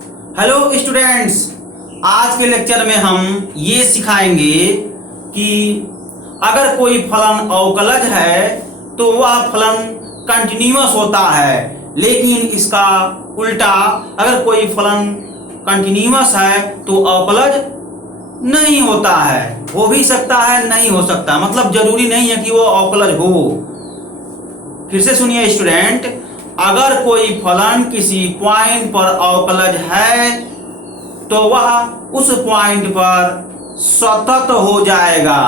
Hello students, आज के lecture में हम ये सिखाएंगे कि अगर कोई फलन अवकलज है तो वह फलन कंटिन्यूअस होता है, लेकिन इसका उल्टा अगर कोई फलन कंटिन्यूअस है तो अवकलज नहीं होता है। हो भी सकता है, नहीं हो सकता, मतलब जरूरी नहीं है कि वो अवकलज हो। फिर से सुनिए स्टूडेंट, अगर कोई फलन किसी पॉइंट पर अवकलज है तो वह उस पॉइंट पर सतत हो जाएगा,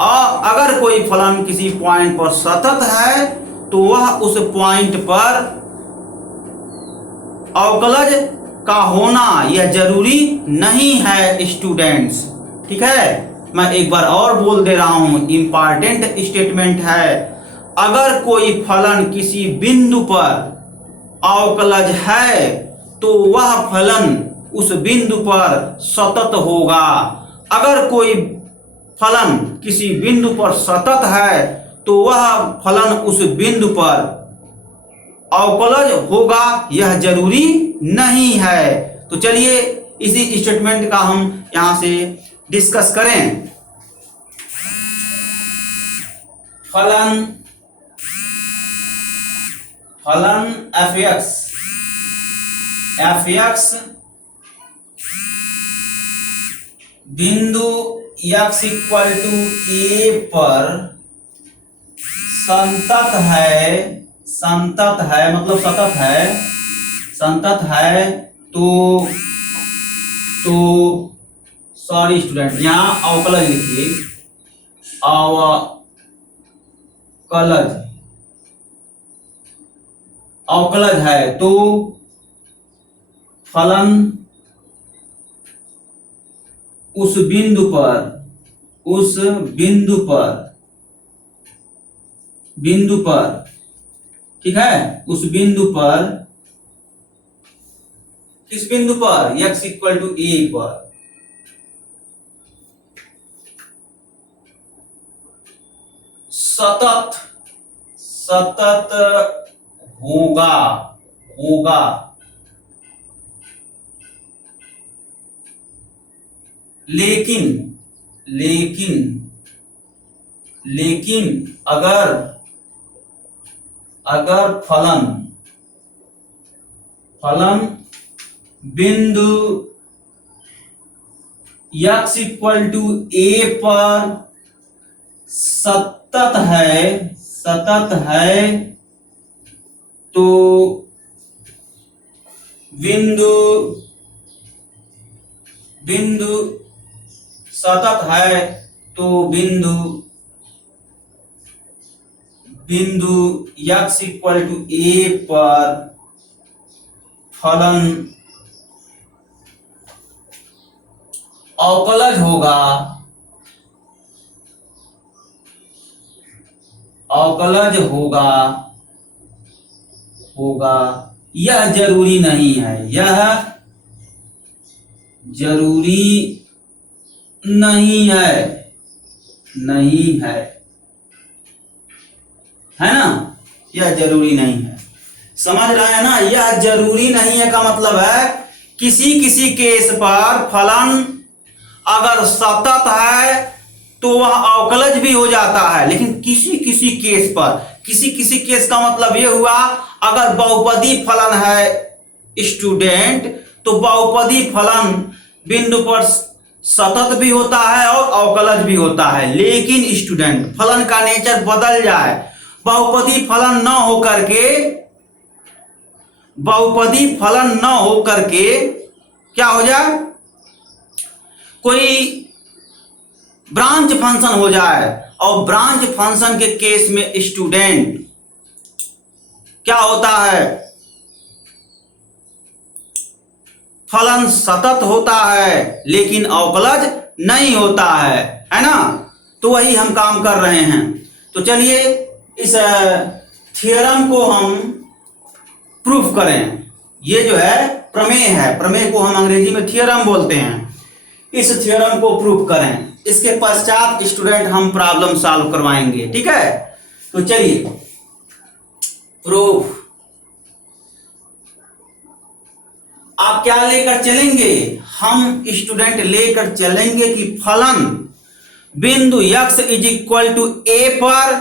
और अगर कोई फलन किसी पॉइंट पर सतत है तो वह उस पॉइंट पर अवकलज का होना यह जरूरी नहीं है स्टूडेंट्स। ठीक है, मैं एक बार और बोल दे रहा हूं, इंपॉर्टेंट स्टेटमेंट है। अगर कोई फलन किसी बिंदु पर अवकलज है तो वह फलन उस बिंदु पर सतत होगा। अगर कोई फलन किसी बिंदु पर सतत है तो वह फलन उस बिंदु पर अवकलज होगा, यह जरूरी नहीं है। तो चलिए इसी स्टेटमेंट का हम यहां से डिस्कस करें। फलन f(x) बिंदु x = a पर संतत है मतलब संतत है तो सॉरी स्टूडेंट, यहाँ अवकलज लिखिए, अवकलज है तो फलन उस बिंदु पर ठीक है, उस बिंदु पर, किस बिंदु पर, x = a पर सतत होगा। लेकिन अगर फलन बिंदु x = a पर सतत है तो बिंदु सतत है तो बिंदु x = a पर फलन अवकलज होगा। यह जरूरी नहीं है ना, यह जरूरी नहीं है। समझ रहे हैं ना, यह जरूरी नहीं है का मतलब है किसी केस पर फलन अगर सतत है तो वह अवकलज भी हो जाता है, लेकिन किसी केस पर, किसी केस का मतलब यह हुआ, अगर बहुपदी फलन है स्टूडेंट तो बहुपदी फलन बिंदु पर सतत भी होता है और अवकलज भी होता है। लेकिन स्टूडेंट फलन का नेचर बदल जाए, बहुपदी फलन न हो करके क्या हो जाए, कोई ब्रांच फंक्शन हो जाए, और ब्रांच फंक्शन के केस में स्टूडेंट क्या होता है, फलन सतत होता है लेकिन अवकलज नहीं होता है ना। तो वही हम काम कर रहे हैं। तो चलिए इस थ्योरम को हम प्रूफ करें। ये जो है प्रमेय को हम अंग्रेजी में थ्योरम बोलते हैं। इस थ्योरम को प्रूफ करें, इसके पश्चात स्टूडेंट हम प्रॉब्लम सॉल्व करवाएंगे। ठीक है, तो चलिए प्रूफ आप क्या लेकर चलेंगे, हम स्टूडेंट लेकर चलेंगे कि फलन बिंदु x इज इक्वल टू ए पर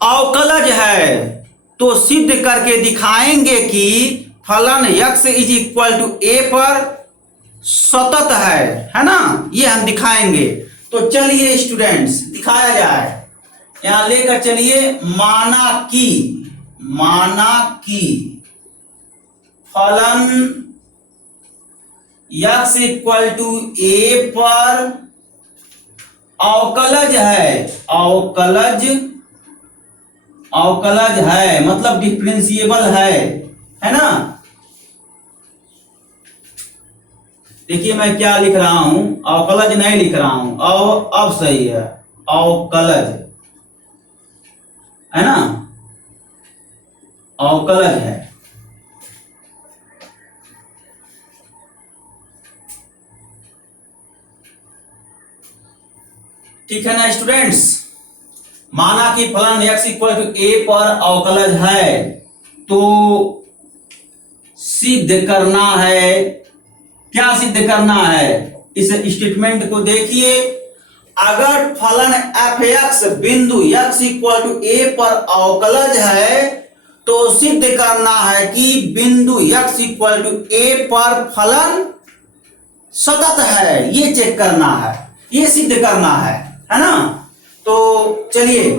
अवकलज है, तो सिद्ध करके दिखाएंगे कि फलन x इज इक्वल टू ए पर सतत है ना, ये हम दिखाएंगे। तो चलिए स्टूडेंट्स दिखाया जाए, यहां लेकर चलिए, माना कि फलन x इक्वल टू ए पर अवकलज है, मतलब डिफरेंशिएबल है ना। देखिए मैं क्या लिख रहा हूं, अवकलज नहीं लिख रहा हूं, अब सही है, अवकलज है ना, अवकलज है। ठीक है ना स्टूडेंट्स, माना कि फलन x इक्वल टू ए पर अवकलज है, तो सिद्ध करना है, क्या सिद्ध करना है, इस स्टेटमेंट को देखिए, अगर फलन f(x) बिंदु x इक्वल टू ए पर अवकलज है, तो सिद्ध करना है कि बिंदु x इक्वल टू ए पर फलन सतत है, ये चेक करना है, ये सिद्ध करना है ना। तो चलिए,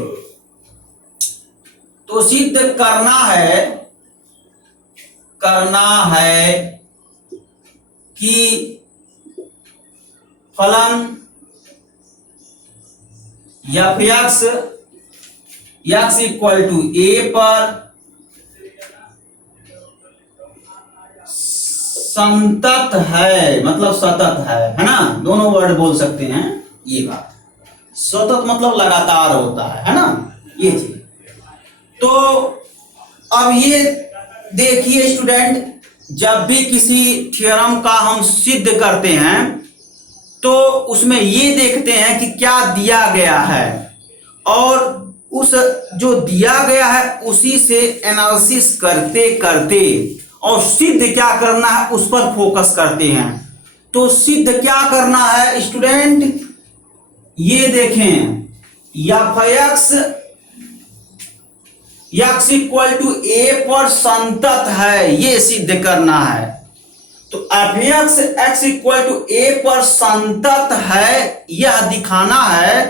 तो सिद्ध करना है कि फलन f(x) इक्वल टू ए पर संतत है, मतलब सतत है ना, दोनों वर्ड बोल सकते हैं। ये बात सतत मतलब लगातार होता है ना, ये चीज। तो अब ये देखिए स्टूडेंट, जब भी किसी थ्योरम का हम सिद्ध करते हैं तो उसमें ये देखते हैं कि क्या दिया गया है, और उस जो दिया गया है उसी से एनालिसिस करते करते और सिद्ध क्या करना है उस पर फोकस करते हैं। तो सिद्ध क्या करना है स्टूडेंट, ये देखें, f(x) इक्वल टू ए पर संतत है, ये सिद्ध करना है। तो f(x) इक्वल टू ए पर संतत है, यह दिखाना है।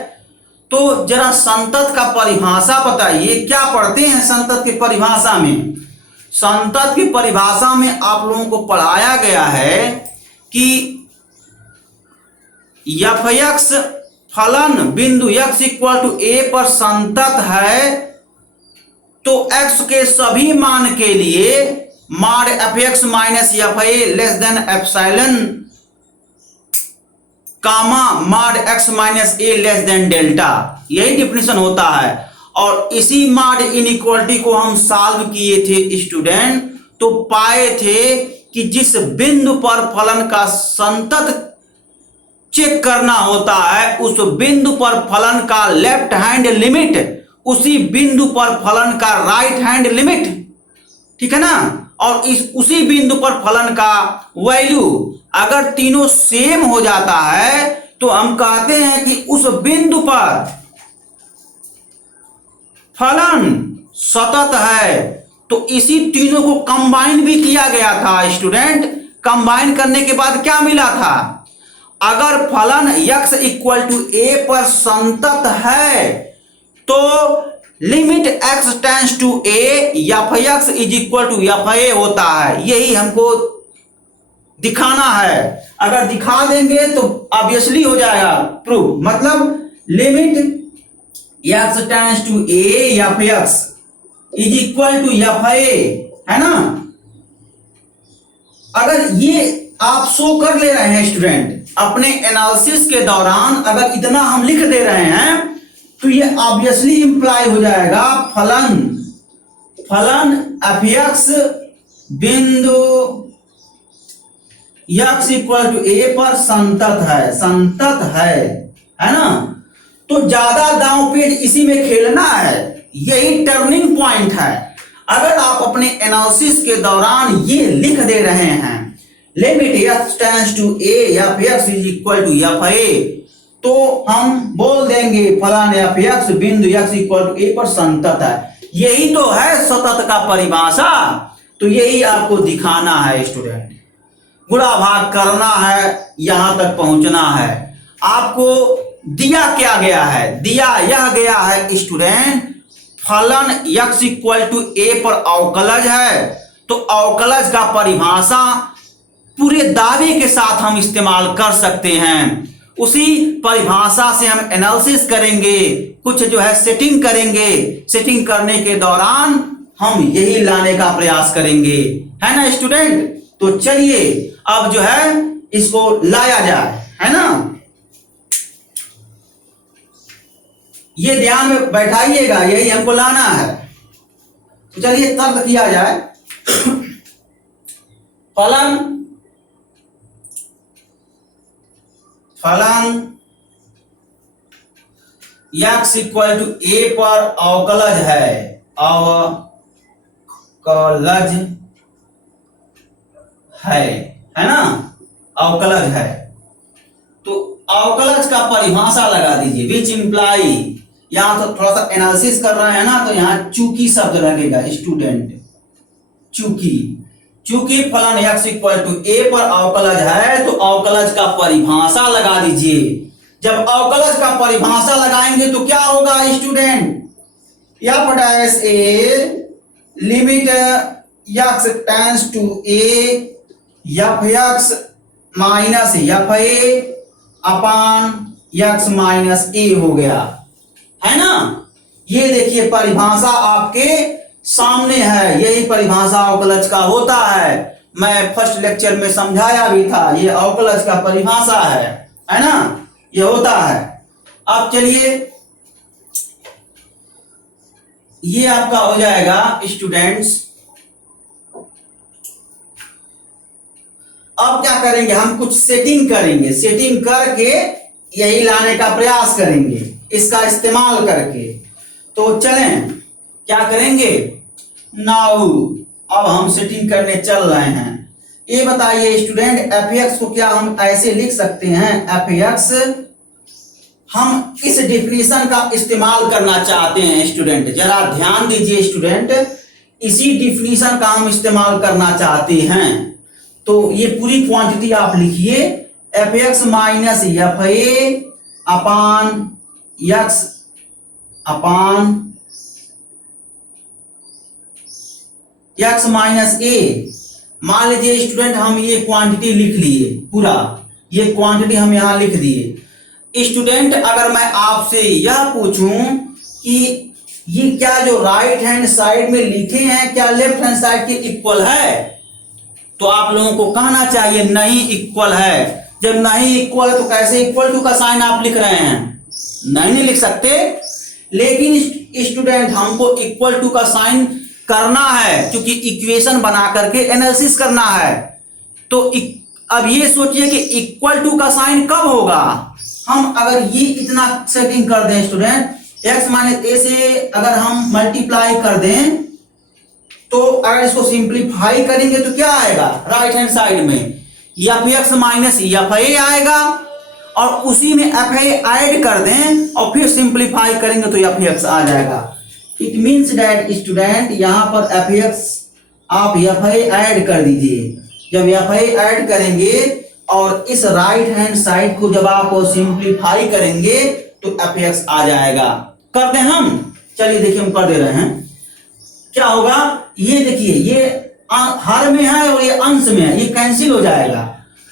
तो जरा संतत का परिभाषा बताइए, क्या पढ़ते हैं संतत की परिभाषा में। संतत की परिभाषा में आप लोगों को पढ़ाया गया है कि f(x) फलन बिंदु x इक्वल टू ए पर संतत है, तो x के सभी मान के लिए mod f(x) minus fa less than epsilon comma mod x minus a less than delta, यही डिफिनेशन होता है। और इसी माड इनइक्वालिटी को हम सॉल्व किए थे स्टूडेंट, तो पाए थे कि जिस बिंदु पर फलन का संतत चेक करना होता है, उस बिंदु पर फलन का लेफ्ट हैंड लिमिट उसी बिंदु पर फलन का राइट हैंड लिमिट, ठीक है ना। और उसी बिंदु पर फलन का वैल्यू अगर तीनों सेम हो जाता है तो हम कहते हैं कि उस बिंदु पर फलन सतत है। तो इसी तीनों को कंबाइन भी किया गया था स्टूडेंट। कंबाइन करने के बाद क्या मिला था, अगर फलन x इक्वल टू ए पर संतत है तो limit x tends to a f(x) is equal to fa होता है। यही हमको दिखाना है। अगर दिखा देंगे तो ऑब्वियसली हो जाएगा प्रूफ, मतलब limit x tends to a f(x) is equal to fa है ना। अगर ये आप शो कर ले रहे हैं स्टूडेंट अपने एनालिसिस के दौरान, अगर इतना हम लिख दे रहे हैं तो ये ऑब्वियसली इंप्लाई हो जाएगा फलन f(x) बिंदु x इक्वल टू ए पर संतत है ना। तो ज्यादा दांव पेच इसी में खेलना है, यही टर्निंग पॉइंट है। अगर आप अपने एनालिसिस के दौरान ये लिख दे रहे हैं limit x tends to a F X is equal to F A, तो हम बोल देंगे फलान एफ एक्स बिंदु x इक्वल टू a पर संतत है। यही तो है सतत का परिभाषा। तो यही आपको दिखाना है स्टूडेंट, गुणा भाग करना है, यहां तक पहुंचना है। आपको दिया क्या गया है? दिया यह गया है स्टूडेंट फलन x इक्वल टू a पर अवकलज है। तो अवकलज का परिभाषा पूरे दावे के साथ हम इस्तेमाल कर सकते हैं। उसी परिभाषा से हम एनालिसिस करेंगे, कुछ जो है सेटिंग करेंगे। सेटिंग करने के दौरान हम यही लाने का प्रयास करेंगे, है ना स्टूडेंट। तो चलिए अब जो है इसको लाया जाए, है ना। ये ध्यान में बैठाइएगा, यही हमको लाना है। तो चलिए तर्क किया जाए। फलन x इक्वल टू a पर अवकलज है, अवकलज है ना, अवकलज है। तो अवकलज का परिभाषा लगा दीजिए, विच इंप्लाई, यहां तो थोड़ा सा एनालिसिस कर रहे हैं ना, तो यहां चूंकि शब्द लगेगा स्टूडेंट। चूंकि फलन x इक्वल टू a पर अवकलज है, तो अवकलज का परिभाषा लगा दीजिए। जब अवकलज का परिभाषा लगाएंगे तो क्या होगा student? f dash a limit x tends to a F X minus F A upon x minus a हो गया, है ना। ये देखिए परिभाषा आपके सामने है, यही परिभाषा अवकलज का होता है। मैं फर्स्ट लेक्चर में समझाया भी था, ये अवकलज का परिभाषा है ना, ये होता है। अब चलिए ये आपका हो जाएगा स्टूडेंट्स। अब क्या करेंगे, हम कुछ सेटिंग करेंगे, सेटिंग करके यही लाने का प्रयास करेंगे इसका इस्तेमाल करके। तो चलें क्या करेंगे नाउ, अब हम सेटिंग करने चल रहे हैं। ये बताइए स्टूडेंट एफ एक्स को क्या हम ऐसे लिख सकते हैं? एफ एक्स हम इस डिफिनीशन का इस्तेमाल करना चाहते हैं स्टूडेंट, जरा ध्यान दीजिए स्टूडेंट, इसी डिफिनीशन का हम इस्तेमाल करना चाहते हैं। तो ये पूरी क्वांटिटी आप लिखिए, F X minus F A upon X upon X minus A. मान लीजिए स्टूडेंट हम ये क्वांटिटी लिख लिए, पूरा ये क्वांटिटी हम यहां लिख दिए। स्टूडेंट अगर मैं आपसे यह पूछूं कि ये क्या जो राइट हैंड साइड में लिखे हैं क्या लेफ्ट हैंड साइड के इक्वल है, तो आप लोगों को कहना चाहिए नहीं इक्वल है। जब नहीं इक्वल है तो कैसे इक्वल टू का साइन आप लिख रहे हैं? नहीं लिख सकते। लेकिन स्टूडेंट हमको इक्वल टू का साइन करना है, क्योंकि इक्वेशन बना करके एनालिसिस करना है। तो अब ये सोचिए कि इक्वल टू का साइन कब होगा? हम अगर ये इतना सेटिंग कर दें स्टूडेंट, x माइनस ए से अगर हम मल्टीप्लाई कर दें, तो अगर इसको सिंप्लीफाई करेंगे तो क्या आएगा? राइट हैंड साइड में एफ एक्स माइनस एफ ए आएगा, और उसी में एफ ए ऐड कर दें और फिर सिंप्लीफाई करेंगे तो एफ एक्स आ जाएगा। इट मीन्स दैट स्टूडेंट यहां पर एफ एक्स आप एफ ए ऐड कर दीजिए। जब एफ ए ऐड करेंगे और इस राइट हैंड साइड को जब आप सिंप्लीफाई करेंगे तो एफ एक्स आ जाएगा। कर दें हम? चलिए देखिए हम कर दे रहे हैं। क्या होगा ये देखिए, ये हर में है और ये अंश में है, ये कैंसिल हो जाएगा।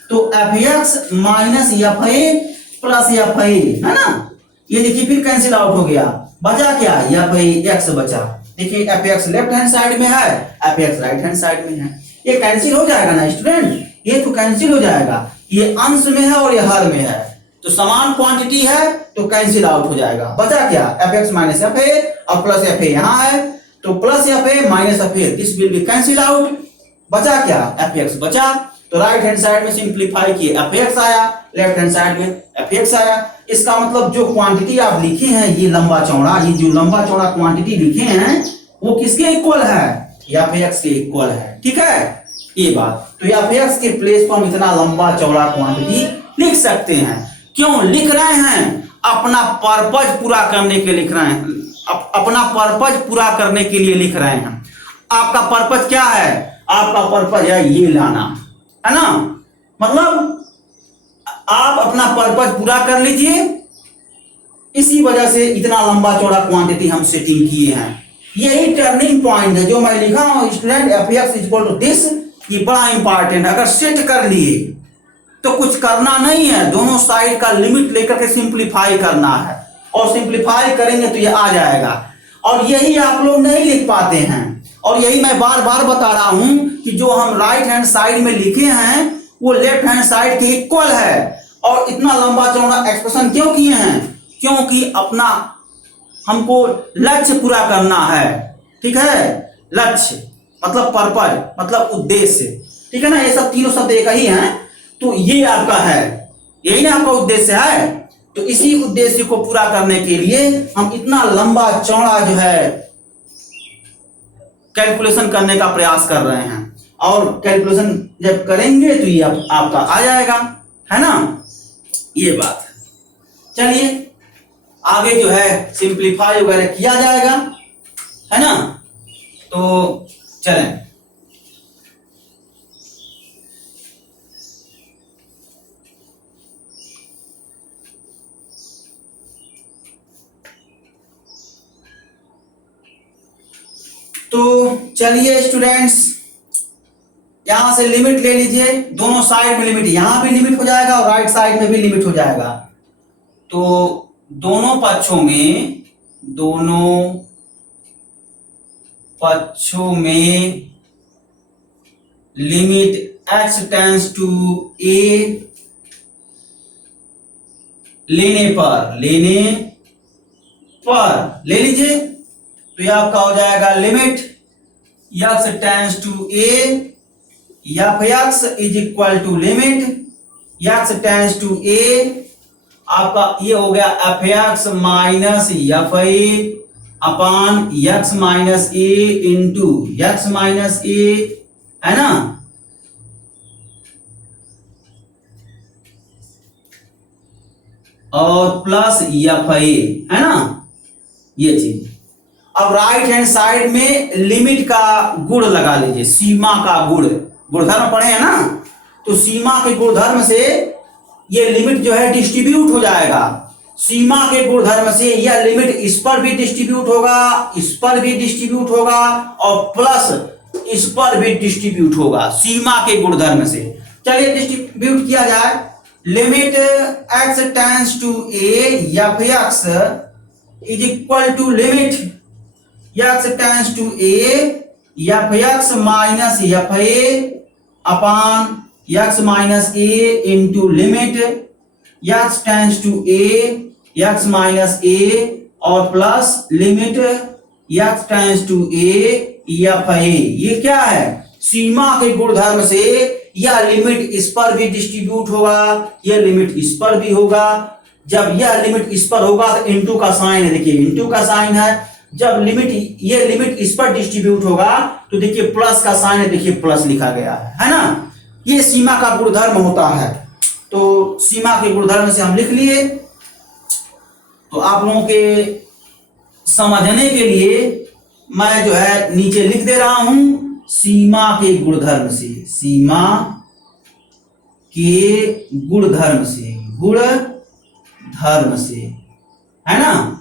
तो F X minus F A plus F A, है ना, ये देखिए फिर कैंसिल आउट हो गया। बचा क्या? एफ ए एक्स बचा। देखिए F x left hand side में है, F x right hand side में है, ये कैंसिल हो जाएगा ना स्टूडेंट, ये तो कैंसिल हो जाएगा। ये अंश में है और ये हर में है, तो समान क्वांटिटी है तो कैंसिल आउट हो जाएगा। बचा क्या? एफ एक्स माइनस एफ ए और प्लस एफ ए यहाँ है, तो plus F A minus F A, this will be cancel out. बचा क्या? एफ एक्स बचा। तो राइट हैंड साइड में सिंप्लीफाई किए एफ एक्स आया, लेफ्ट हैंड साइड में एफ एक्स आया। इसका मतलब जो क्वांटिटी आप लिखे हैं ये लंबा चौड़ा, ये जो लंबा चौड़ा क्वांटिटी लिखे हैं वो किसके इक्वल है? एफ एक्स के इक्वल है। ठीक है, ये बात। तो एफ एक्स के प्लेस पर हम इतना लंबा चौड़ा क्वांटिटी लिख सकते हैं। क्यों लिख रहे हैं? अपना पर्पज पूरा करने के लिख रहे हैं, अपना पर्पज पूरा करने के लिए लिख रहे हैं। आपका पर्पज क्या है? आपका पर्पज है ये लाना, है ना। मतलब आप अपना पर्पज पूरा कर लीजिए, इसी वजह से इतना लंबा चौड़ा क्वांटिटी हम सेटिंग किए हैं। यही टर्निंग पॉइंट है जो मैं लिखा हूं student, F x equal to this. ये बड़ा इंपॉर्टेंट है। अगर सेट कर लिए तो कुछ करना नहीं है, दोनों साइड का लिमिट लेकर के सिंप्लीफाई करना है, और सिंप्लीफाई करेंगे तो ये आ जाएगा। और यही आप लोग नहीं लिख पाते हैं, और यही मैं बार बार बता रहा हूं कि जो हम राइट हैंड साइड में लिखे हैं वो लेफ्ट हैंड साइड के इक्वल है। और इतना लंबा चौड़ा एक्सप्रेशन क्यों किए हैं? क्योंकि अपना हमको लक्ष्य पूरा करना है। ठीक है, लक्ष्य मतलब पर्पज मतलब उद्देश्य। ठीक है ना, ये सब तीनों शब्द एक ही हैं। तो ये आपका है, यही ना आपका उद्देश्य है। तो इसी उद्देश्य को पूरा करने के लिए हम इतना लंबा चौड़ा जो है कैलकुलेशन करने का प्रयास कर रहे हैं। और कैलकुलेशन जब करेंगे तो ये आपका आ जाएगा, है ना। ये बात है। चलिए आगे जो है सिंप्लीफाई वगैरह किया जाएगा, है ना। तो चलें, तो चलिए स्टूडेंट्स, यहां से लिमिट ले लीजिए। दोनों साइड में लिमिट, यहां भी लिमिट हो जाएगा और राइट साइड में भी लिमिट हो जाएगा। तो दोनों पक्षों में limit x tends to a लेने पर ले लीजिए। तो यह आपका हो जाएगा limit x tends to a, F X is equal to limit x tends to a। आपका ये हो गया F X minus F A upon X minus A into X minus A, है ना। और प्लस एफ ए, है ना, ये चीज। अब राइट हैंड साइड में लिमिट का गुण लगा लीजिए, सीमा का गुणधर्म पढ़े हैं ना। तो सीमा के गुणधर्म से ये लिमिट जो है डिस्ट्रीब्यूट हो जाएगा। सीमा के गुणधर्म से यह लिमिट इस पर भी डिस्ट्रीब्यूट होगा, इस पर भी डिस्ट्रीब्यूट होगा, और प्लस इस पर भी डिस्ट्रीब्यूट होगा सीमा के गुणधर्म से। चलिए डिस्ट्रीब्यूट किया जाए। Limit x tends to a F X is equal to limit x tends to a F X minus F A upon x minus A into limit x tends to a x minus a और plus limit x tends to a F A. ये क्या है? सीमा के गुणधर्म से यह limit इस पर भी डिस्ट्रीब्यूट होगा, यह लिमिट इस पर भी होगा। जब यह लिमिट इस पर होगा तो इंटू का साइन है, देखिए इंटू का साइन है। जब ये लिमिट इस पर डिस्ट्रीब्यूट होगा तो देखिए प्लस का साइन है, देखिए प्लस लिखा गया है ना। ये सीमा का गुणधर्म होता है। तो सीमा के गुणधर्म से हम लिख लिए। तो आप लोगों के समझने के लिए मैं जो है नीचे लिख दे रहा हूं, सीमा के गुणधर्म से, सीमा के गुणधर्म से, है ना।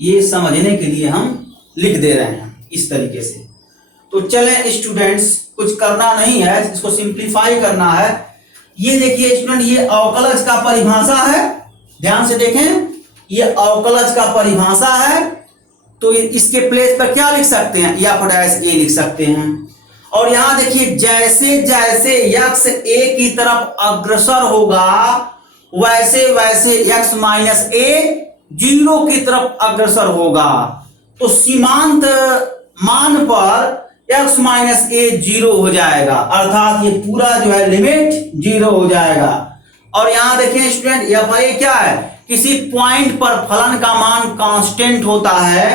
ये समझने के लिए हम लिख दे रहे हैं इस तरीके से। तो चलें स्टूडेंट्स, कुछ करना नहीं है, इसको सिंप्लीफाई करना है। ये देखिए स्टूडेंट, ये अवकलज का परिभाषा है, ध्यान से देखें, ये अवकलज का परिभाषा है। तो इसके प्लेस पर क्या लिख सकते हैं? या डैश ए लिख सकते हैं। और यहां देखिए जैसे जैसे x a की तरफ अग्रसर होगा वैसे वैसे x माइनस a 0 की तरफ अग्रसर होगा। तो सीमांत मान पर x माइनस a 0 हो जाएगा, अर्थात ये पूरा जो है लिमिट 0 हो जाएगा। और यहां देखिए स्टूडेंट, एफ ए क्या है? किसी पॉइंट पर फलन का मान कांस्टेंट होता है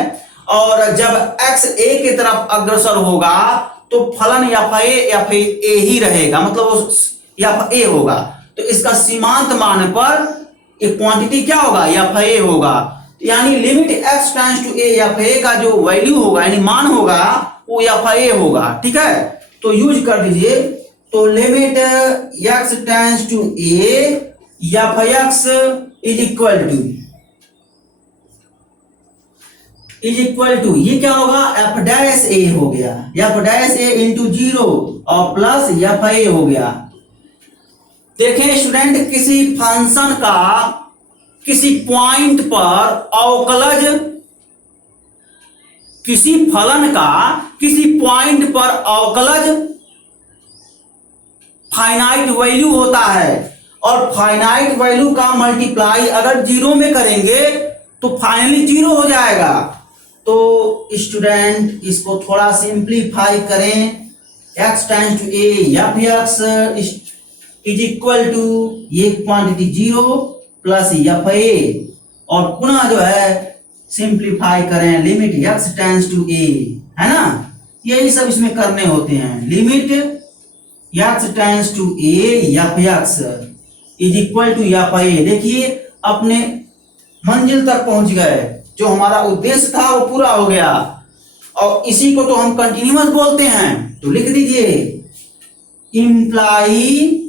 और जब x a की तरफ अग्रसर होगा तो फलन f a ही रहेगा, मतलब f a होगा। तो इसका सीमांत मान पर एक क्वांटिटी क्या होगा, f a होगा। यानी limit x tends to a, f a का जो वैल्यू होगा यानी मान होगा वो f a होगा। ठीक है, तो यूज कर दीजिए। तो limit x tends to a f x is equal to ये क्या होगा, f डैश a हो गया, f डैश a इंटू 0 और प्लस f a हो गया। देखें स्टूडेंट, किसी फंक्शन का किसी पॉइंट पर अवकलज, किसी फलन का किसी पॉइंट पर अवकलज फाइनाइट वैल्यू होता है, और फाइनाइट वैल्यू का मल्टीप्लाई अगर 0 में करेंगे तो फाइनली 0 हो जाएगा। तो स्टूडेंट इसको थोड़ा सिंप्लीफाई करें, x tends to a f x is equal to ये क्वांटिटी 0 प्लस f a, और पुनः जो है सिंप्लीफाई करें, limit x tends to a, है ना, यही सब इसमें करने होते हैं। Limit x tends to a f x is equal to f a। देखिए अपने मंजिल तक पहुंच गए, जो हमारा उद्देश्य था वो पूरा हो गया, और इसी को तो हम कंटिन्यूअस बोलते हैं। तो लिख दीजिए इंप्लाई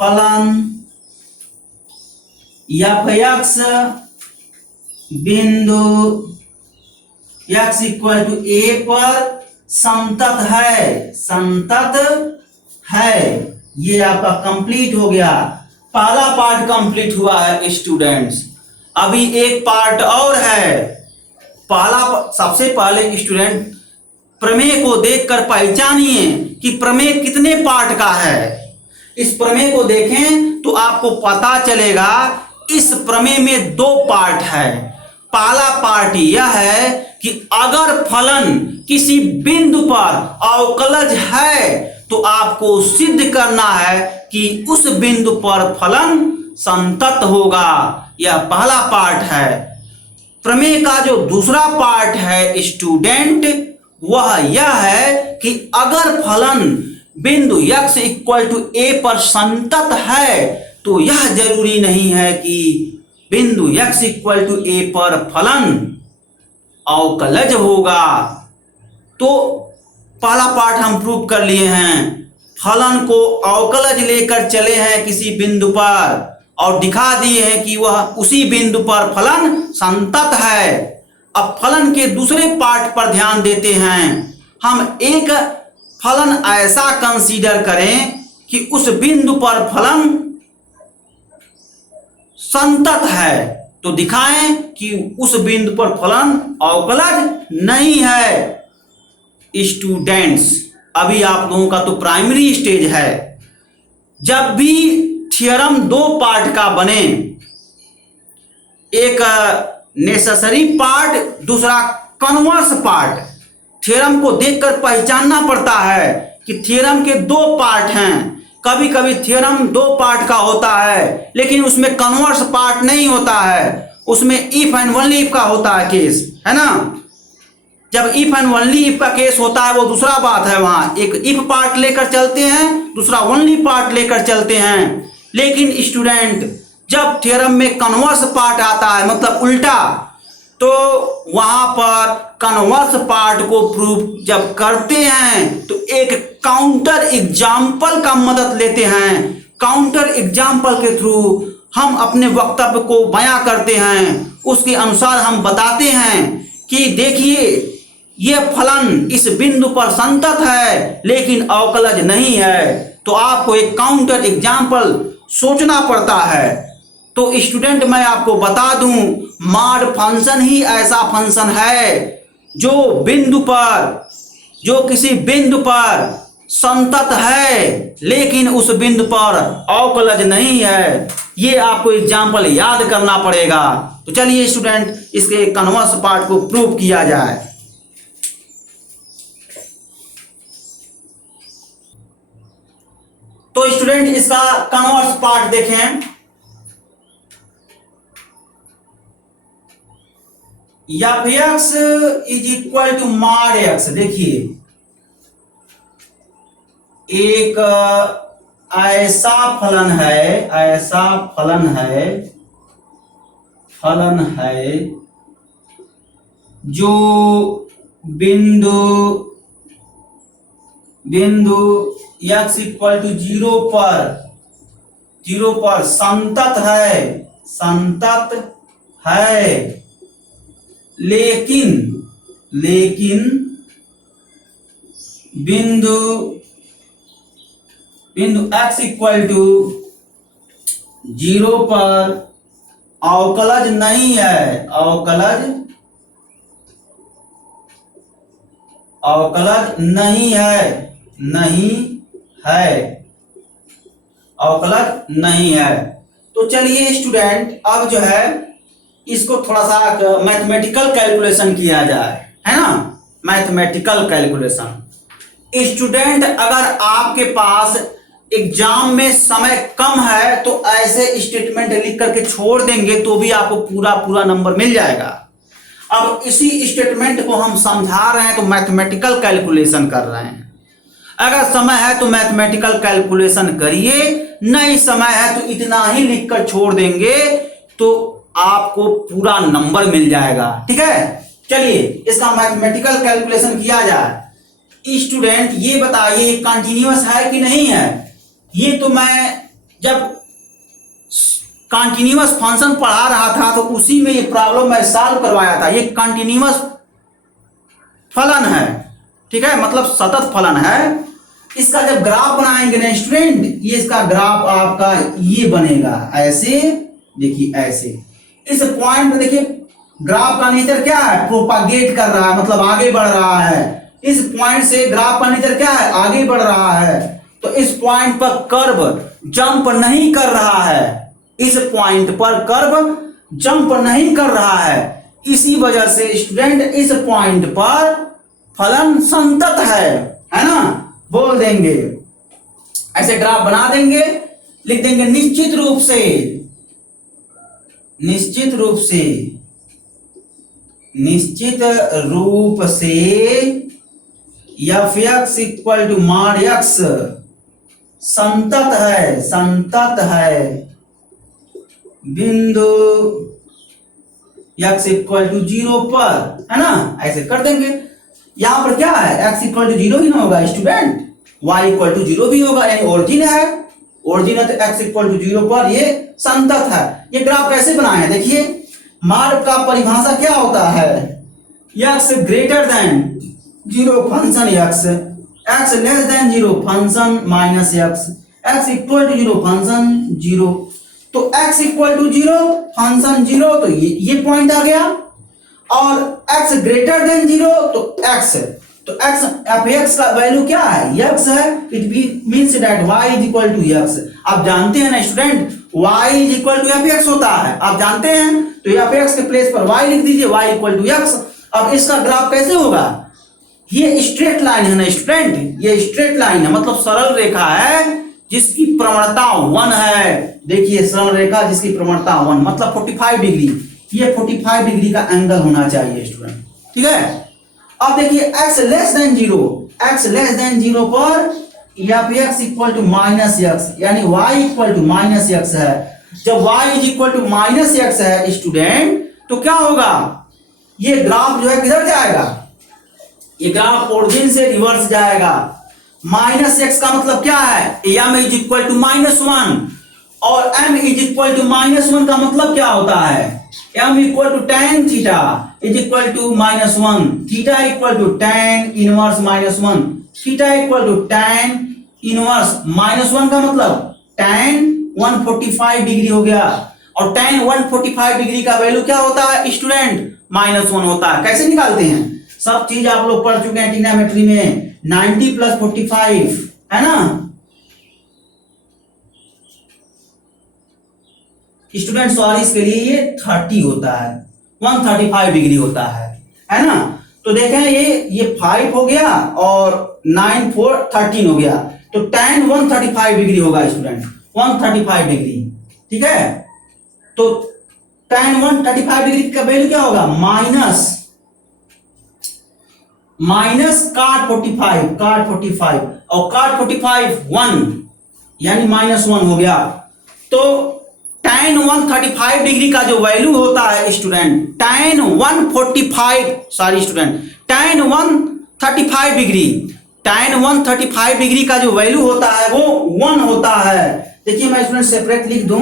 फलन f x बिंदु x इक्वल टू a पर संतत है, संतत है। ये आपका कंप्लीट हो गया, पहला पार्ट कंप्लीट हुआ है स्टूडेंट्स। अभी एक पार्ट और है। पहला, सबसे पहले स्टूडेंट प्रमेय को देखकर पहचानिए कि प्रमेय कितने पार्ट का है। इस प्रमेय को देखें तो आपको पता चलेगा इस प्रमेय में 2 पार्ट है। पहला पार्ट यह है कि अगर फलन किसी बिंदु पर अवकलज है तो आपको सिद्ध करना है कि उस बिंदु पर फलन संतत होगा। यह पहला पार्ट है। प्रमेय का जो दूसरा पार्ट है स्टूडेंट, वह यह है कि अगर फलन बिंदु x इक्वल टू a पर संतत है तो यह जरूरी नहीं है कि बिंदु x इक्वल टू a पर फलन अवकलज होगा। तो पहला पार्ट हम प्रूव कर लिए हैं, फलन को अवकलज लेकर चले हैं किसी बिंदु पर और दिखा दिए हैं कि वह उसी बिंदु पर फलन संतत है। अब फलन के दूसरे पार्ट पर ध्यान देते हैं। हम एक फलन ऐसा कंसीडर करें कि उस बिंदु पर फलन संतत है, तो दिखाएं कि उस बिंदु पर फलन अवकलज नहीं है। स्टूडेंट्स, अभी आप लोगों का तो प्राइमरी स्टेज है। जब भी थ्योरम 2 पार्ट का बने, एक नेसेसरी पार्ट, दूसरा कन्वर्स पार्ट, थ्योरम को देखकर पहचानना पड़ता है कि थ्योरम के 2 पार्ट हैं। कभी कभी थ्योरम 2 पार्ट का होता है लेकिन उसमें कन्वर्स पार्ट नहीं होता है, उसमें इफ एंड ओनली इफ का होता है केस, है ना। जब इफ एंड ओनली इफ का केस होता है वो दूसरा बात है, वहां एक इफ पार्ट लेकर चलते हैं, दूसरा ओनली पार्ट लेकर चलते हैं। लेकिन स्टूडेंट, जब थ्योरम में कन्वर्स पार्ट आता है, मतलब उल्टा, तो वहां पर कन्वर्स पार्ट को प्रूव जब करते हैं तो एक काउंटर एग्जाम्पल का मदद लेते हैं। काउंटर एग्जाम्पल के थ्रू हम अपने वक्तव्य को बयां करते हैं। उसके अनुसार हम बताते हैं कि देखिए ये फलन इस बिंदु पर संतत है लेकिन अवकलज नहीं है। तो आपको एक काउंटर एग्जाम्पल सोचना पड़ता है। तो स्टूडेंट, मैं आपको बता दूं, मॉड फंक्शन ही ऐसा फंक्शन है जो बिंदु पर, जो किसी बिंदु पर संतत है लेकिन उस बिंदु पर अवकलज नहीं है। ये आपको एग्जाम्पल याद करना पड़ेगा। तो चलिए स्टूडेंट, इसके कन्वर्स पार्ट को प्रूव किया जाए। तो स्टूडेंट, इसका कन्वर्स पार्ट देखें। F X is equal to mod X. देखिए एक ऐसा फलन है, ऐसा फलन है जो बिंदु x इक्वल टू 0 पर संतत है, लेकिन बिंदु x इक्वल टू 0 पर अवकलज नहीं है, अवकलज नहीं है। तो चलिए स्टूडेंट अब जो है इसको थोड़ा सा मैथमेटिकल कैलकुलेशन किया जाए, है ना। मैथमेटिकल कैलकुलेशन स्टूडेंट, अगर आपके पास एग्जाम में समय कम है तो ऐसे स्टेटमेंट लिख करके छोड़ देंगे तो भी आपको पूरा नंबर मिल जाएगा। अब इसी स्टेटमेंट को हम समझा रहे हैं तो मैथमेटिकल कैलकुलेशन कर रहे हैं। अगर समय है तो मैथमेटिकल कैलकुलेशन करिए, नहीं समय है तो इतना ही लिखकर छोड़ देंगे तो आपको पूरा नंबर मिल जाएगा। ठीक है, चलिए इसका मैथमेटिकल कैलकुलेशन किया जाए। स्टूडेंट ये बताइए कंटिन्यूअस है कि नहीं है। ये तो मैं जब कंटिन्यूअस फंक्शन पढ़ा रहा था तो उसी में ये प्रॉब्लम मैं सॉल्व करवाया था। ये कंटिन्यूअस फलन है, ठीक है, मतलब सतत फलन है। इसका जब ग्राफ बनाएंगे ना स्टूडेंट, ये इसका ग्राफ आपका ये बनेगा ऐसे। देखिए ऐसे इस पॉइंट पे देखिए ग्राफ का नेचर क्या है, प्रोपागेट कर रहा है, मतलब आगे बढ़ रहा है। इस पॉइंट से ग्राफ का नेचर क्या है, आगे बढ़ रहा है। तो इस पॉइंट पर कर्व जंप नहीं कर रहा है, इस पॉइंट पर कर्व जंप नहीं कर रहा है। इसी वजह से स्टूडेंट इस पॉइंट पर फलन संतत है ना, बोल देंगे। ऐसे ग्राफ बना देंगे, लिख देंगे निश्चित रूप से F x equal to mod X संतत है बिंदु x इक्वल टू 0 पर, है ना। ऐसे कर देंगे। यहां पर क्या है, x इक्वल टू 0 ही ना होगा स्टूडेंट, y इक्वल टू 0 भी होगा, यानी ओरिजिन है। ओरिजिन है तो x इक्वल टू 0 पर ये संतत है। ये ग्राफ कैसे बनाए हैं, देखिए मॉड का परिभाषा क्या होता है, x greater than 0 function x less than 0 function minus x equal to 0 function 0। तो x इक्वल टू 0 फंक्शन 0, तो ये पॉइंट आ गया। और x ग्रेटर देन 0 तो x एफ एक्स का वैल्यू क्या है, x है। It means that y is equal to x। आप जानते हैं ना student, y is equal to F X होता है, आप जानते हैं। तो एफ एक्स के प्लेस पर y लिख दीजिए, y इक्वल टू x। अब इसका ग्राफ कैसे होगा, ये स्ट्रेट लाइन है ना स्टूडेंट, ये स्ट्रेट लाइन है, मतलब सरल रेखा है जिसकी प्रवणता 1 है। देखिए सरल रेखा जिसकी प्रवणता 1 मतलब 45 डिग्री, ये 45 डिग्री का एंगल होना चाहिए स्टूडेंट, ठीक है। अब देखिए x लेस देन 0 पर F x equal to minus X, यानी y equal to minus X है। जब y is equal to minus X है स्टूडेंट, तो क्या होगा, ये ग्राफ जो है किधर जाएगा, ये ग्राफ ओरिजिन से रिवर्स जाएगा। माइनस एक्स का मतलब क्या है, m इज इक्वल टू -1 और m इज इक्वल टू -1 का मतलब क्या होता है, m equal to tan theta is equal to -1, theta equal to tan inverse -1, theta equal to tan inverse -1 का मतलब tan 145 डिग्री हो गया। और tan 145 डिग्री का वैल्यू क्या होता है स्टूडेंट, -1 होता है। कैसे निकालते हैं, सब चीज आप लोग पढ़ चुके हैं ट्रिग्नोमेट्री में। 90 + 45 है ना स्टूडेंट, सॉरी इसके लिए ये 30 होता है, 135 डिग्री होता है ना। तो देखें ये 5 हो गया और 9 4 13 हो गया, तो tan 135 डिग्री होगा स्टूडेंट, 135 डिग्री, ठीक है। तो tan 135 डिग्री का वैल्यू क्या होगा, माइनस cot 45 और cot 45 1 यानी -1 हो गया। तो tan 135 डिग्री का जो वैल्यू होता है स्टूडेंट, tan 135 डिग्री का जो वैल्यू होता है वो 1 होता है। देखिए मैं स्टूडेंट सेपरेट लिख दूं,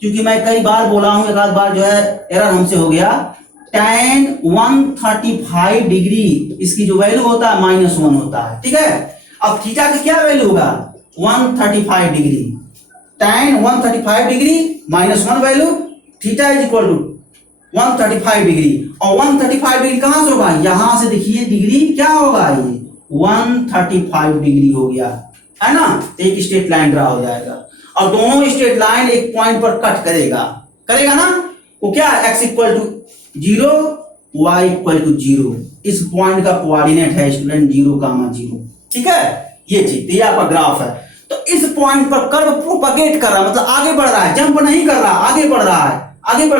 क्योंकि मैं कई बार बोला हूं, एक आध बार जो है एरर हमसे हो गया। tan 135 डिग्री इसकी जो वैल्यू होता है -1 होता है, ठीक है। अब थीटा का क्या वैल्यू होगा, 135 degree, tan 135 degree -1 value, theta is equal to 135 degree. और 135 डिग्री कहां से होगा, यहां से देखिए डिग्री क्या होगा, ये 135 डिग्री हो गया है ना। एक स्ट्रेट लाइन ड्रा हो जाएगा और दोनों स्ट्रेट लाइन एक पॉइंट पर कट करेगा ना। वो क्या है, x equal to 0 y equal to 0। इस पॉइंट का कोऑर्डिनेट है स्टूडेंट 0,0, ठीक है। ये चीज ये आपका ग्राफ है। तो इस पॉइंट पर कर्व प्रोपगेट कर रहा है, मतलब आगे बढ़ रहा है, जंप नहीं कर रहा, आगे बढ़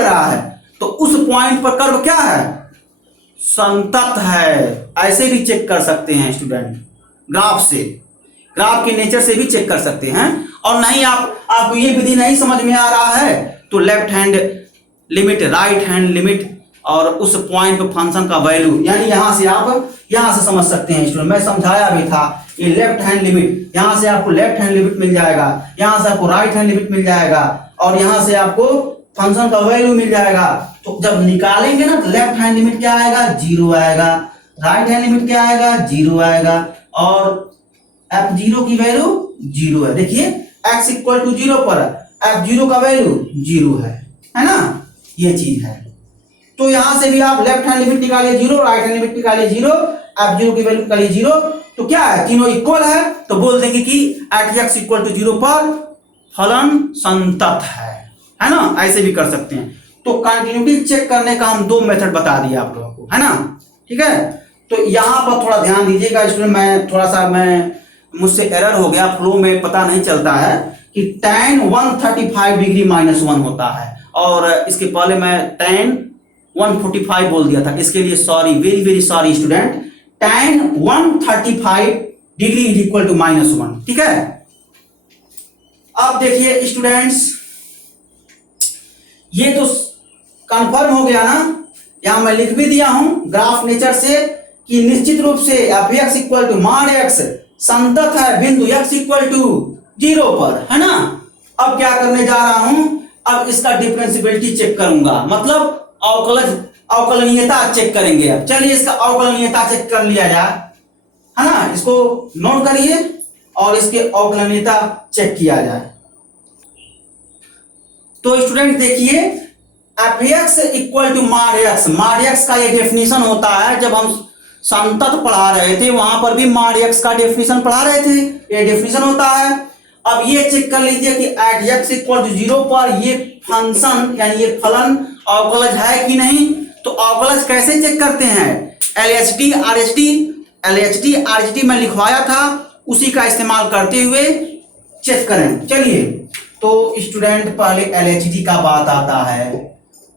रहा है। तो उस पॉइंट पर कर्व क्या है, संतत है। ऐसे भी चेक कर सकते हैं स्टूडेंट, ग्राफ के नेचर से भी चेक कर सकते हैं। और नहीं आपको ये विधि नहीं समझ में आ रहा है तो left hand limit, right hand limit और उस पॉइंट पर फंक्शन का वैल्यू, यानी यहां से समझ सकते हैं स्टूडेंट। मैं समझाया भी था, ये लेफ्ट हैंड लिमिट, यहां से आपको लेफ्ट हैंड लिमिट मिल जाएगा, यहां से आपको राइट हैंड लिमिट मिल जाएगा और यहां से आपको फंक्शन का वैल्यू मिल जाएगा। तो जब निकालेंगे ना तो लेफ्ट हैंड लिमिट क्या आएगा, 0 आएगा, राइट हैंड लिमिट क्या आएगा, 0 आएगा और f0 की वैल्यू 0 है। देखिए x इक्वल टू 0 पर f0 का वैल्यू 0 है ना, ये चीज है। तो यहां से भी आप लेफ्ट हैंड लिमिट निकालिए 0, राइट हैंड लिमिट निकालिए 0, f0 की वैल्यू निकालिए 0। तो क्या है, तीनों इक्वल है, तो बोल देंगे कि एट x इक्वल टू 0 पर फलन संतत है ना। ऐसे भी कर सकते हैं। तो कंटिन्यूटी चेक करने का हम 2 मेथड बता दिए आप लोगों को, है ना, ठीक है। तो यहां पर थोड़ा ध्यान दीजिएगा स्टूडेंट, मुझसे एरर हो गया, फ्लो में पता नहीं चलता है कि tan 135 डिग्री -1 होता है और इसके पहले मैं tan 145 बोल दिया था। इसके लिए sorry, very very sorry student. tan 135 degree is equal to -1, ठीक है। अब देखिए स्टूडेंट्स, ये तो कंफर्म हो गया ना, यहां मैं लिख भी दिया हूं ग्राफ नेचर से कि निश्चित रूप से f(x) equal to mod x संतत है बिंदु x इक्वल टू 0 पर, है ना। अब क्या करने जा रहा हूं, अब इसका डिफरेंशिएबिलिटी चेक करूंगा, मतलब अवकलनीयता चेक करेंगे। अब चलिए इसका अवकलनीयता चेक कर लिया जाए, है ना। इसको नोट करिए और इसके अवकलनीयता चेक किया जाए। तो स्टूडेंट देखिए f(x) equal to mod x का ये डेफिनेशन होता है। जब हम संतत पढ़ा रहे थे वहां पर भी mod x का डेफिनेशन पढ़ा रहे थे, ये डेफिनेशन होता है। अब ये चेक कर लीजिए कि एट x इक्वल टू 0 पर ये फंक्शन यानी ये फलन अवकलज है कि नहीं। तो अवकलज कैसे चेक करते हैं, LHT RHT में लिखवाया था, उसी का इस्तेमाल करते हुए चेक करें। चलिए तो स्टूडेंट पहले LHT का बात आता है,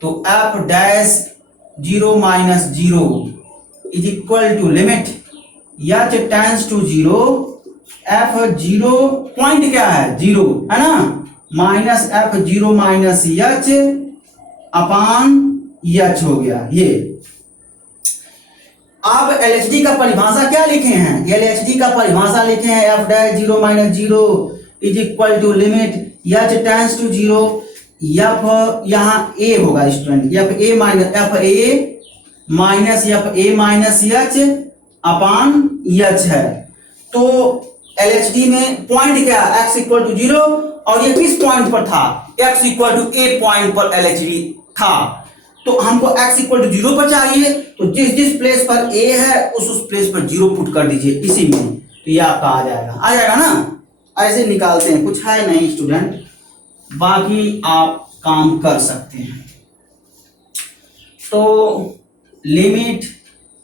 तो f'(0 - 0) is equal to limit h tends to 0 f(0) point क्या है 0, है ना, minus f(0 - h) upon h हो गया ये। अब LHD का परिभाषा क्या लिखे हैं, LHD का परिभाषा लिखे हैं f'(0 - 0) is equal to limit h tends to 0 f, यहाँ a होगा student, fa minus h upon h है। तो LHD में पॉइंट क्या, x इक्वल टू 0 और ये किस पॉइंट पर था, x equal to a point पर LHD था। तो हमको x इक्वल टू 0 पर चाहिए, तो जिस प्लेस पर a है उस प्लेस पर 0 पुट कर दीजिए इसी में, तो ये आपका आ जाएगा ना। ऐसे निकालते हैं, कुछ है नहीं स्टूडेंट, बाकी आप काम कर सकते हैं। तो limit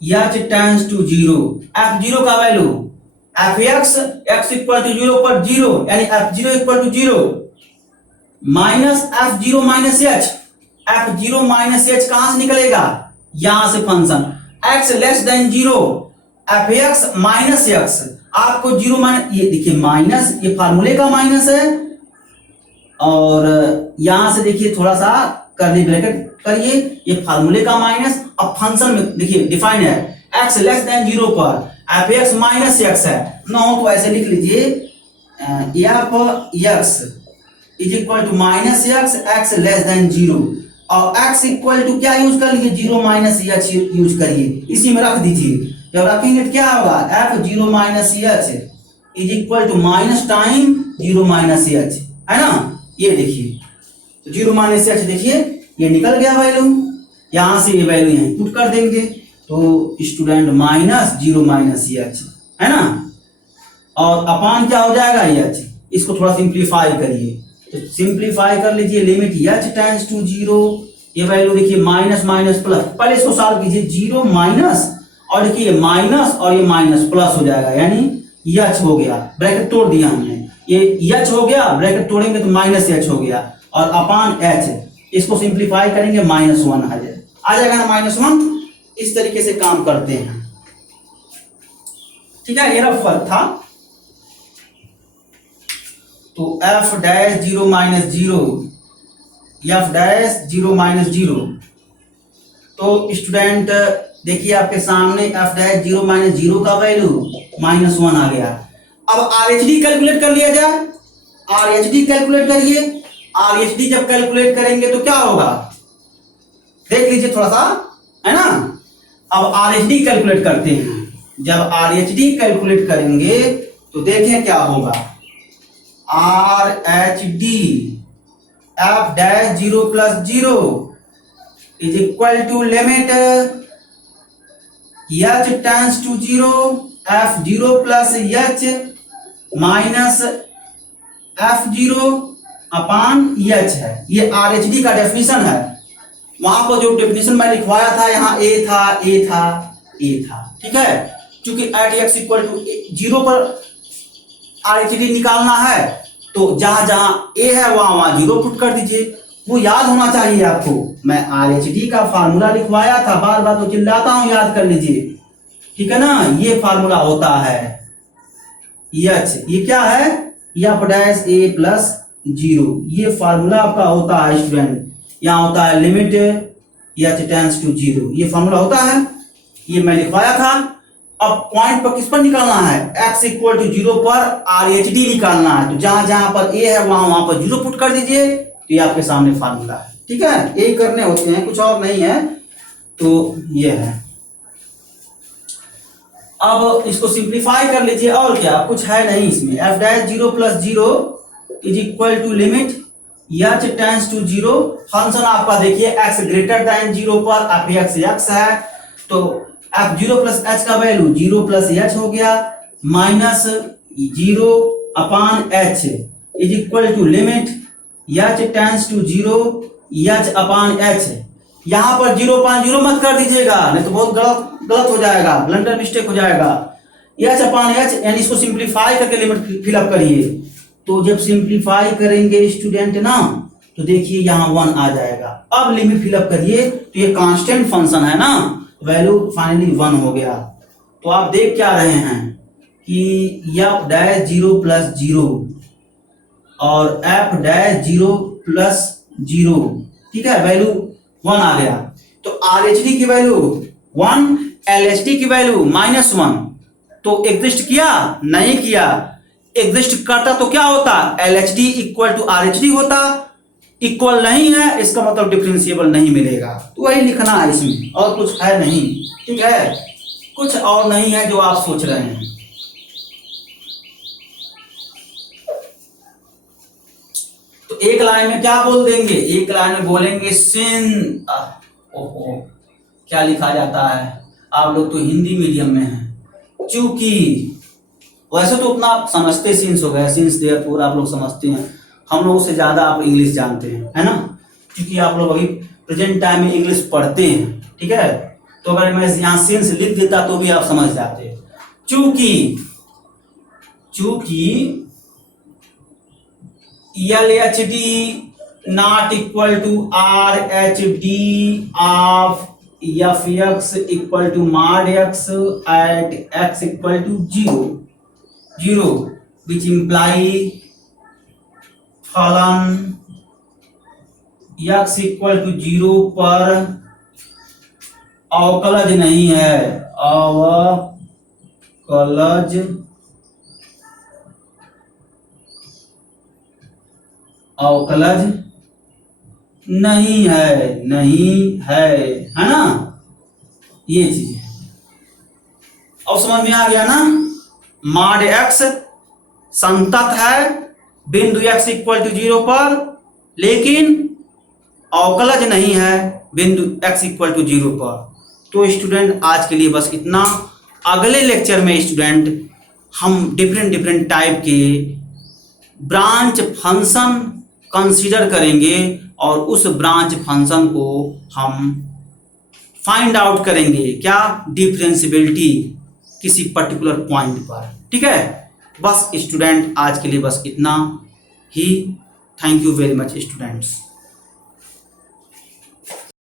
h tends to 0, f(0) का वैल्यू f(x) इक्वल टू 0 पर 0 यानी f(0) equal to 0 minus f(0 - h), F zero minus H कहां से निकलेगा, यहां से function X less than zero, F X minus X, आपको जीरो माइनस, ये देखिए माइनस, ये फार्मूले का माइनस है, और यहां से देखिए थोड़ा सा कर्ली ब्रैकेट करिए, ये फार्मूले का माइनस। अब फंक्शन में देखिए डिफाइन है एक्स लेस देन जीरो पर एफ एक्स माइनस एक्स है, ना हो तो ऐसे लिख लीजिए F X is equal to minus X, X less than zero, और एक्स इक्वल टू क्या यूज कर लीजिए, जीरो माइनस एच यूज करिए, इसी में रख दीजिए। जब रखेंगे तो क्या होगा, F zero minus H is equal to minus time zero minus H, है ना। ये देखिए तो जीरो माइनस एच देखिए ये निकल गया वैल्यू, यहां से ये वैल्यू यहीं पुट कर देंगे, तो student minus zero minus H, है ना, और अपान क्या हो जाएगा एच। इसको थोड़ा सिंप्लीफाई करिए, तो सिंप्लीफाई कर लीजिए, limit H tends to zero, ये वैल्यू देखिए माइनस माइनस प्लस, पहले इसको सॉल्व कीजिए, जीरो माइनस, और देखिए माइनस और ये माइनस प्लस हो जाएगा, यानी एच हो गया, ब्रैकेट तोड़ दिया हमने, ये एच हो गया, ब्रैकेट तोड़ेंगे तो माइनस एच हो गया, और अपान एच, इसको सिंप्लीफाई करेंगे माइनस वन आ जाएगा ना, माइनस वन। इस तरीके से काम करते हैं, ठीक है, ये रफ वर्क था। तो F dash zero minus zero, F dash zero minus zero, तो स्टूडेंट देखिए आपके सामने F dash zero minus zero का वैल्यू माइनस वन आ गया। अब आर एच डी कैलकुलेट कर लिया जाए, आर एच डी कैलकुलेट करिए, आर एच डी जब कैलकुलेट करेंगे तो क्या होगा, देख लीजिए थोड़ा सा, है ना। अब आर एच डी कैलकुलेट करते हैं, जब आर एच डी कैलकुलेट करेंगे तो देखें क्या होगा, R H D F dash zero plus zero is equal to limit H tends to zero, F zero plus H minus F zero upon H है, ये आर एच डी का definition है। वहां पर जो डेफिनेशन मैं लिखवाया था, यहाँ ए था, ए था, ए था, ठीक है, क्योंकि at x equal to zero पर आर एच डी निकालना है, तो जहां जहां ए है वहां वहां जीरो पुट कर दीजिए, वो याद होना चाहिए आपको। मैं आर एच डी का फार्मूला लिखवाया था, बार बार तो चिल्लाता हूं, याद कर लीजिए, ठीक है ना। ये फार्मूला होता है एच, ये क्या है, f dash a plus zero, ये फार्मूला आपका होता है स्टूडेंट। यहाँ होता है limit H tends to zero, ये फार्मूला होता है, ये मैं लिखवाया था। अब पॉइंट पर किस पर निकालना है, x इक्वल टू जीरो पर आर एच डी निकालना है, तो जहां जहां पर a है वहां वहां पर जीरो पुट कर दीजिए, तो ये आपके सामने फार्मूला है, ठीक है, यही करने होते हैं, कुछ और नहीं है। तो ये है, अब इसको सिंप्लीफाई कर लीजिए, और क्या, कुछ है नहीं इसमें, f dash zero plus zero is equal to limit H tends to zero, function आपका देखिए x ग्रेटर देन जीरो पर एफ एक्स एक्स है, तो एफ जीरो प्लस एच का वैल्यू जीरो प्लस एच हो गया, minus zero upon h is equal to limit H tends to zero h upon h. यहां पर जीरो अपान zero मत कर दीजिएगा, नहीं तो बहुत गलत हो जाएगा, ब्लंडर मिस्टेक हो जाएगा। एच अपान एच, यानी इसको सिंप्लीफाई करके लिमिट फिलअप करिए, तो जब सिंप्लीफाई करेंगे स्टूडेंट ना, तो देखिए यहाँ वन आ जाएगा। अब लिमिट फिलअप करिए, तो ये कांस्टेंट फंक्शन है ना, वैल्यू फाइनली वन हो गया। तो आप देख क्या रहे हैं कि F dash zero plus zero और F dash zero plus zero, ठीक है, वैल्यू वन आ गया। तो आर एच डी की value one, L H D की वैल्यू माइनस वन, तो एग्जिस्ट किया, नहीं किया, एग्जिस्ट करता तो क्या होता, L H D equal to R H D होता, इक्वल नहीं है इसका मतलब डिफरेंशिएबल नहीं मिलेगा, तो वही लिखना है इसमें, और कुछ है नहीं, ठीक है, कुछ और नहीं है जो आप सोच रहे हैं। तो एक लाइन में क्या बोल देंगे, एक लाइन में बोलेंगे सिन, ओहो क्या लिखा जाता है, आप लोग तो हिंदी मीडियम में हैं, चूंकि वैसे तो उतना आप समझते, सिंस हो गया, सिंस देयरफॉर आप लोग समझते हैं, हम लोगों से ज्यादा आप इंग्लिश जानते हैं, है ना, क्योंकि आप लोग अभी प्रेजेंट टाइम में इंग्लिश पढ़ते हैं, ठीक है। तो अगर मैं यहाँ सिंस लिख देता तो भी आप समझ जाते, चूंकि L H D not equal to R H D of f x equal to mod x at x equal to zero which imply फलन एक्स इक्वल टू जीरो पर अवकलज नहीं है, अवकलज नहीं है ना, ये चीज है। अब समझ में आ गया ना, मॉड एक्स संतत है बिंदु एक्स इक्वल टू जीरो पर, लेकिन अवकलज नहीं है बिंदु एक्स इक्वल टू जीरो पर। तो स्टूडेंट आज के लिए बस इतना। अगले लेक्चर में स्टूडेंट हम डिफरेंट टाइप के ब्रांच फंक्शन कंसीडर करेंगे और उस ब्रांच फंक्शन को हम फाइंड आउट करेंगे, क्या, डिफरेंशियबिलिटी किसी पर्टिकुलर पॉइंट पर। ठीक है, बस स्टूडेंट आज के लिए बस इतना ही। Thank you very much students.